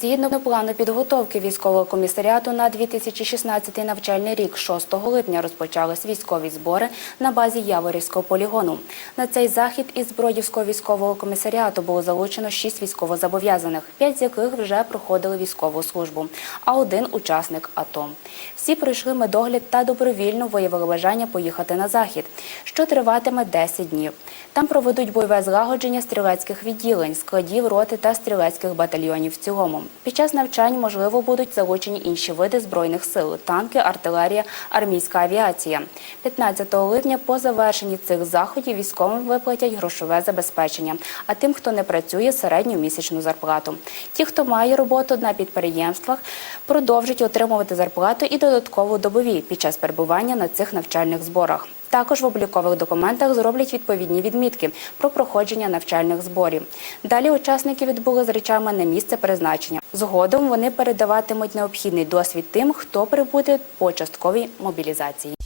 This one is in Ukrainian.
Згідно плану підготовки військового комісаріату на 2016 навчальний рік, 6 липня розпочались військові збори на базі Яворівського полігону. На цей захід із Бродівського військового комісаріату було залучено 6 військовозобов'язаних, 5 з яких вже проходили військову службу, а один учасник АТО. Всі пройшли медогляд та добровільно виявили бажання поїхати на захід, що триватиме 10 днів. Там проведуть бойове злагодження стрілецьких відділень, складів роти та стрілецьких батальйонів в цілому. Під час навчань, можливо, будуть залучені інші види збройних сил: танки, артилерія, армійська авіація. 15 липня по завершенні цих заходів військовим виплатять грошове забезпечення, а тим, хто не працює, середню місячну зарплату. Ті, хто має роботу на підприємствах, продовжать отримувати зарплату і додатково добові під час перебування на цих навчальних зборах. Також в облікових документах зроблять відповідні відмітки про проходження навчальних зборів. Далі учасники відбули з речами на місце призначення. Згодом вони передаватимуть необхідний досвід тим, хто прибуде по частковій мобілізації.